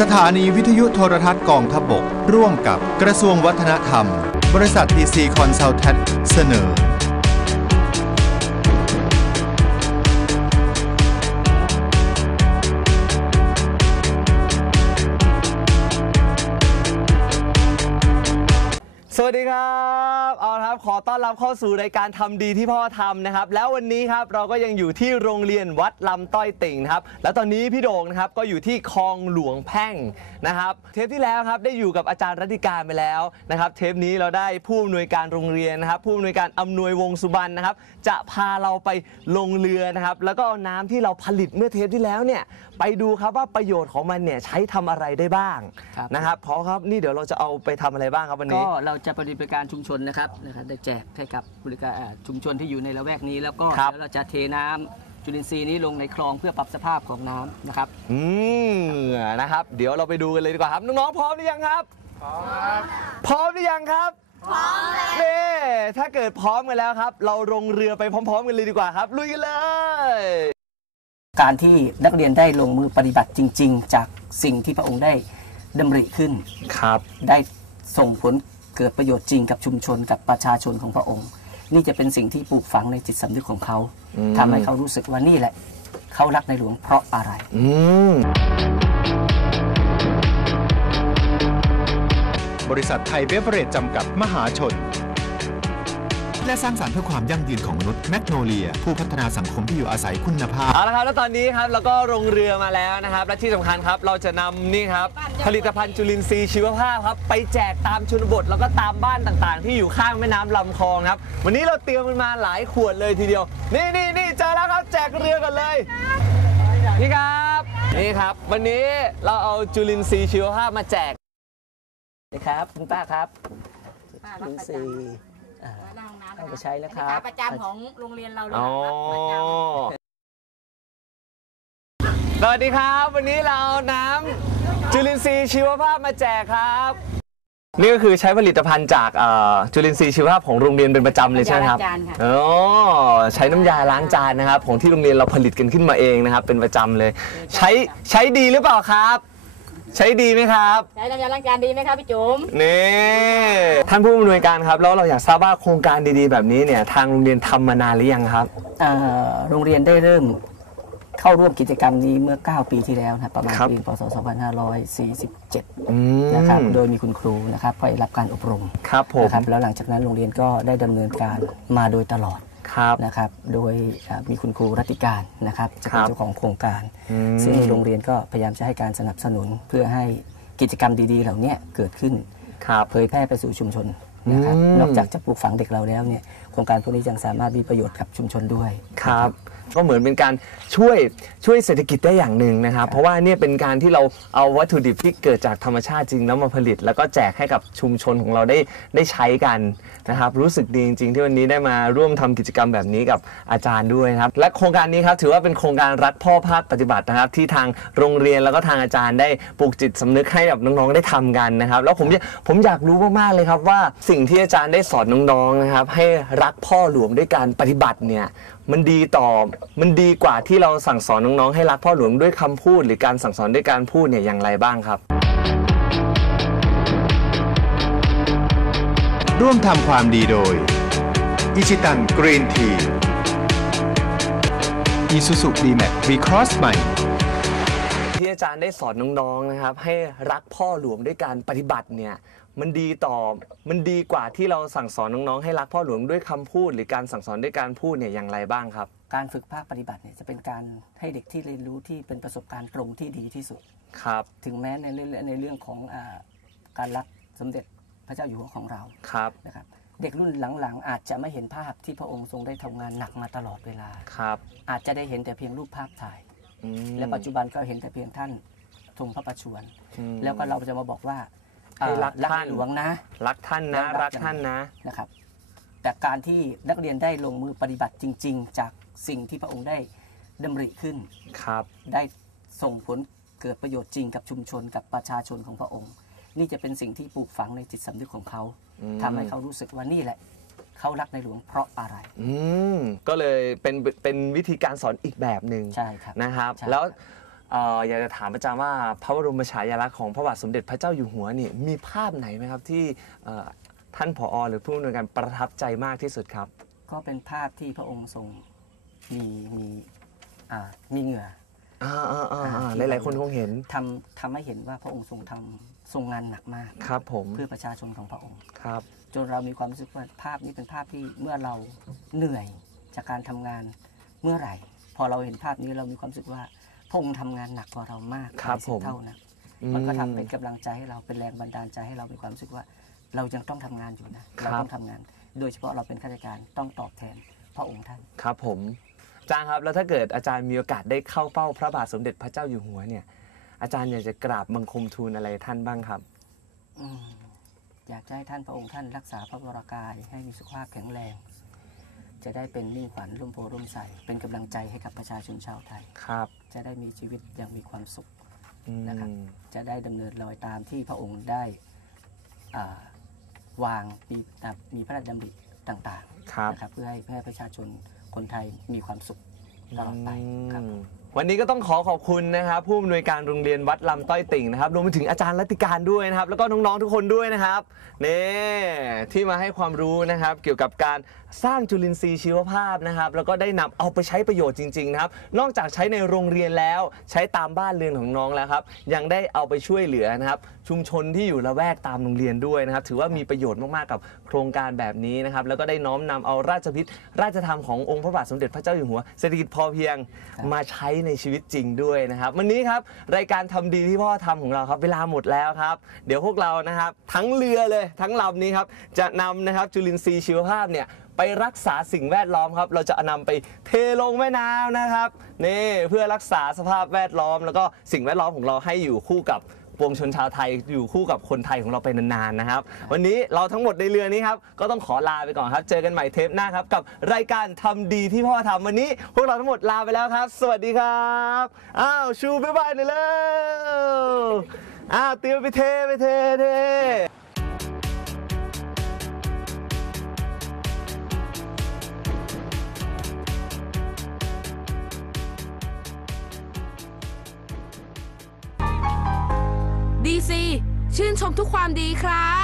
สถานีวิทยุโทรทัศน์กองทพบก ร่วมกับกระทรวงวัฒนธรรม บริษัททีซีคอนซัลแทสเสนอ อาละครับขอต้อนรับเข้าสู่รายการทำดีที่พ่อทำนะครับ แล้ววันนี้ครับเราก็ยังอยู่ที่โรงเรียนวัดลำต้อยติ่งนะครับ แล้วตอนนี้พี่โด่งนะครับก็อยู่ที่คลองหลวงแพ่งนะครับ เทปที่แล้วครับได้อยู่กับอาจารย์รัติการไปแล้วนะครับ เทปนี้เราได้ผู้อำนวยการโรงเรียนนะครับ ผู้อำนวยการอำนวยวงศ์สุบรรณนะครับ จะพาเราไปลงเรือนะครับ แล้วก็เอาน้ำที่เราผลิตเมื่อเทปที่แล้วเนี่ยไปดูครับว่าประโยชน์ของมันเนี่ยใช้ทำอะไรได้บ้างครับ นะครับเพราะครับนี่เดี๋ยวเราจะเอาไปทำอะไรบ้างครับวันนี้ก็เราจะปฏิบัติการชุมชนนะครับนะครับได้แจกให้กับบริการอ่าชุมชนที่อยู่ในละแวกนี้ แล้วก็ครับ แล้วเราจะเทน้ำจุลินทรีย์นี้ลงในคลองเพื่อปรับสภาพของน้ำนะครับ อืมนะครับ เดี๋ยวเราไปดูกันเลยดีกว่าครับน้องๆพร้อมหรือยังครับ พร้อมครับพร้อมหรือยังครับ พร้อมแล้วนี่ถ้าเกิดพร้อมกันแล้วครับ เราลงเรือไปพร้อม ๆ กันเลยดีกว่าครับ ลุยกันเลย การที่นักเรียนได้ลงมือปฏิบัติจริง ๆ จากสิ่งที่พระองค์ได้ดำริขึ้น ครับ ได้ส่งผล เกิดประโยชน์จริงกับชุมชนกับประชาชนของพระองค์ นี่จะเป็นสิ่งที่ปลูกฝังในจิตสำนึกของเขาอืมทำให้เขารู้สึกว่านี่แหละ เขารักในหลวงเพราะอะไร อืมบริษัทไทยเบเวอเรจจำกัดมหาชน และสร้างสรรค์เพื่อความยั่งยืนของมนุษย์แมกโนเลีย ผู้พัฒนาสังคมที่อยู่อาศัยคุณภาพ เอาละครับ แล้วตอนนี้ครับเราก็ลงเรือมาแล้วนะครับ และที่สำคัญครับ เราจะนำนี่ครับ ผลิตภัณฑ์จุลินทรีย์ชีวภาพครับ ไปแจกตามชนบทแล้วก็ตามบ้านต่างๆ ที่อยู่ข้างแม่น้ำลำคลองครับ วันนี้เราเตรียมมันมาหลายขวดเลยทีเดียว นี่นี่นี่เจอแล้วครับแจกเรือกันเลย นี่ครับ นี่ครับ วันนี้เราเอาจุลินทรีย์ชีวภาพมาแจกนะครับคุณป้าครับป้ารัจุบลินประทรีจำย์อ่าล้างน้ำเอาไปใช้แล้วครับอันนี้ขาประจำของโรงเรียนเราเลยอ๋อครับประจำ สวัสดีครับ วันนี้เราเอาน้ำ จุลินทรีย์ชีวภาพมาแจกครับ นี่ก็คือใช้ผลิตภัณฑ์จากเอ่อจุลินทรีย์ชีวภาพของโรงเรียนเป็นประจำเลยใช่ไหมครับน้ำยาล้างจานค่ะ อ๋อใช้น้ำยาล้างจานนะครับ ของที่โรงเรียนเราผลิตกันขึ้นมาเองนะครับ เป็นประจำเลย ใช้ใช้ดีหรือเปล่าครับ ใช้ดีไหมครับ ใช้น้ำยาล้างจานดีไหมครับพี่จุ๋ม นี่ท่านผู้อำนวยการครับ แล้วเราอยากทราบว่าโครงการดีๆ แบบนี้เนี่ยทางโรงเรียนทำมานานหรือยังครับอ่าโรงเรียนได้เริ่ม เข้าร่วมกิจกรรมนี้เมื่อ 9 ปีที่แล้วนะครับประมาณครับ ปีพศ 2547 อืมนะครับโดยมีคุณครูนะครับคอยรับการอบรมครับผมนะครับแล้วหลังจากนั้นโรงเรียนก็ได้ดำเนินการมาโดยตลอดครับ นะครับ โดยอ่ามีคุณครูรัติการนะครับจะครัเป็นบเจ้าของโครงการ อืม ซึ่งโรงเรียนก็พยายามจะให้การสนับสนุนเพื่อให้กิจกรรมดี ๆ เหล่านี้เกิดขึ้น ครับ เผยแพร่ไปสู่ชุมชนนะครับอืม นอกจากจะปลูกฝังเด็กเราแล้วเนี่ยโครงการพวกนี้ยังสามารถมีประโยชน์กับชุมชนด้วยครับ ก็เหมือนเป็นการช่วยช่วยเศรษฐกิจได้อย่างหนึ่งนะครับ เพราะว่าเนี่ยเป็นการที่เราเอาวัตถุดิบที่เกิดจากธรรมชาติจริงแล้วมาผลิต แล้วก็แจกให้กับชุมชนของเราได้ได้ใช้กันนะครับ รู้สึกดีจริง ๆ ที่วันนี้ได้มาร่วมทำกิจกรรมแบบนี้กับอาจารย์ด้วยนะครับ และโครงการนี้ครับถือว่าเป็นโครงการรัฐพ่อภาคปฏิบัตินะครับ ที่ทางโรงเรียนแล้วก็ทางอาจารย์ได้ปลูกจิตสำนึกให้กับน้องๆได้ทำกันนะครับ แล้วผมอยากผมอยากรู้มากๆเลยครับว่าสิ่งที่อาจารย์ได้สอนน้องๆนะครับให้รักพ่อหลวงด้วยการปฏิบัติเนี่ย มันดีต่อ มันดีกว่าที่เราสั่งสอนน้องๆ ให้รักพ่อหลวงด้วยคำพูด หรือการสั่งสอนด้วยการพูดเนี่ยอย่างไรบ้างครับ ร่วมทำความดีโดย อิชิตันกรีนทีอีซูซูดีแม็กวีครอสใหม่ อาจารย์ได้สอนน้องๆนะครับ ให้รักพ่อหลวงด้วยการปฏิบัติเนี่ยมันดีต่อมันดีกว่าที่เราสั่งสอนน้องๆให้รักพ่อหลวงด้วยคำพูด หรือการสั่งสอนด้วยการพูดเนี่ยอย่างไรบ้างครับ การฝึกภาคปฏิบัติเนี่ยจะเป็นการให้เด็กที่เรียนรู้ที่เป็นประสบการณ์ตรงที่ดีที่สุด ครับ ถึงแม้ในเรื่องในเรื่องของอาการรักสมเด็จพระเจ้าอยู่หัวของเราครับ นะครับเด็กรุ่นหลังๆ อาจจะไม่เห็นภาพที่พระองค์ทรงได้ทำงานหนักมาตลอดเวลา ครับ อาจจะได้เห็นแต่เพียงรูปภาพถ่าย อืม และปัจจุบันก็เห็นแต่เพียงท่านทรงพระประชวรอืม แล้วก็เราจะมาบอกว่าให้รักอ่าท่าน ในหลวงนะ รักท่านนะ รักท่านนะ นะครับแต่การที่นักเรียนได้ลงมือปฏิบัติจริง ๆ จากสิ่งที่พระองค์ได้ดำริขึ้น ครับ ได้ส่งผลเกิดประโยชน์จริงกับชุมชนกับประชาชนของพระองค์ นี่จะเป็นสิ่งที่ปลูกฝังในจิตสำนึกของเขาอืม ทำให้เขารู้สึกว่านี่แหละ เขารักในหลวงเพราะอะไร อืมก็เลยเป็นเป็นวิธีการสอนอีกแบบหนึ่งใช่ครับ นะครับ ใช่แล้วเอ่ออยากจะถามอาจารย์ว่าพระบรมฉายาลักษณ์ของพระบาทสมเด็จพระเจ้าอยู่หัวนี่มีภาพไหนไหมครับที่เอ่อท่านผอหรือผู้อำนวยการประทับใจมากที่สุดครับ ก็เป็นภาพที่พระองค์ทรงมีมีอ่ามีเหงื่อ อ่าอ่าอ่าอ่าที่หลายๆ คนคงเห็นทำทำให้เห็นว่าพระองค์ทรงทำทรงงานหนักมาก ครับผมเพื่อประชาชนของพระองค์ ครับ จนเรามีความรู้สึกว่าภาพนี้เป็นภาพที่เมื่อเราเหนื่อยจากการทำงานเมื่อไหร่ พอเราเห็นภาพนี้เรามีความรู้สึกว่าพระองค์ทำงานหนักกว่าเรามากครับหลายสิผมเท่านะอืมันก็ทำเป็นกำลังใจให้เราเป็นแรงบันดาลใจให้เรามีความรู้สึกว่าเรายังต้องทำงานอยู่นะครัเราบต้องทำงาน โดยเฉพาะเราเป็นข้าราชการต้องตอบแทนพระองค์ท่านครับผมอาจารย์ครับแล้วถ้าเกิดอาจารย์มีโอกาสได้เข้าเฝ้าพระบาทสมเด็จพระเจ้าอยู่หัวเนี่ย อาจารย์อยากจะกราบบังคมทูลอะไรท่านบ้างครับอืม อยากจะให้ท่านพระองค์ท่านรักษาพระวรากายให้มีสุขภาพแข็งแรง จะได้เป็นมิ่งขวัญร่มโพร่มใสเป็นกำลังใจให้กับประชาชนชาวไทย ครับจะได้มีชีวิตอย่างมีความสุข อืมนะครับ จะได้ดำเนินรอยตามที่พระองค์ได้อ่าวางมีอ่ามีพระราชดำริต่างครับๆนะครับเพื่อให้ให้ประชาชนคนไทยมีความสุขตลอดไปครับ อืม วันนี้ก็ต้องขอขอบคุณนะครับ ผู้อำนวยการโรงเรียนวัดลำต้อยติ่งนะครับรวมไปถึงอาจารย์รัติการด้วยนะครับ แล้วก็น้องๆทุกคนด้วยนะครับนี่ที่มาให้ความรู้นะครับ เกี่ยวกับการ สร้างจุลินทรีย์ชีวภาพนะครับ แล้วก็ได้นำเอาไปใช้ประโยชน์จริงๆนะครับ นอกจากใช้ในโรงเรียนแล้ว ใช้ตามบ้านเรือนของน้องแล้วครับ ยังได้เอาไปช่วยเหลือนะครับ ชุมชนที่อยู่ละแวกตามโรงเรียนด้วยนะครับ ถือว่ามีประโยชน์มากๆกับโครงการแบบนี้นะครับ แล้วก็ได้น้อมนำเอาราชพิษราชธรรมขององค์พระบาทสมเด็จพระเจ้าอยู่หัวเศรษฐกิจพอเพียงมาใช้ในชีวิตจริงด้วยนะครับ วันนี้ครับรายการทำดีที่พ่อทำของเราครับ เวลาหมดแล้วครับ เดี๋ยวพวกเรานะครับ ทั้งเรือเลยทั้งลำนี้ครับจะนำนะครับจุลินทรีย์ชีวภาพเนี่ย ไปรักษาสิ่งแวดล้อมครับ เราจะนำไปเทลงแม่น้ำนะครับนี่เพื่อรักษาสภาพแวดล้อม แล้วก็สิ่งแวดล้อมของเราให้อยู่คู่กับปวงชนชาวไทยอยู่คู่กับคนไทยของเราไปนานๆนะครับ วันนี้เราทั้งหมดในเรือนี้ครับก็ต้องขอลาไปก่อนครับ เจอกันใหม่เทปหน้าครับ กับรายการทำดีที่พ่อทำวันนี้ พวกเราทั้งหมดลาไปแล้วครับ สวัสดีครับอ้าวชูบ๊ายบายหน่อยเร็วอ้าวเตรียมไปเทไปเทเท ดีซีชื่นชมทุกความดีครับ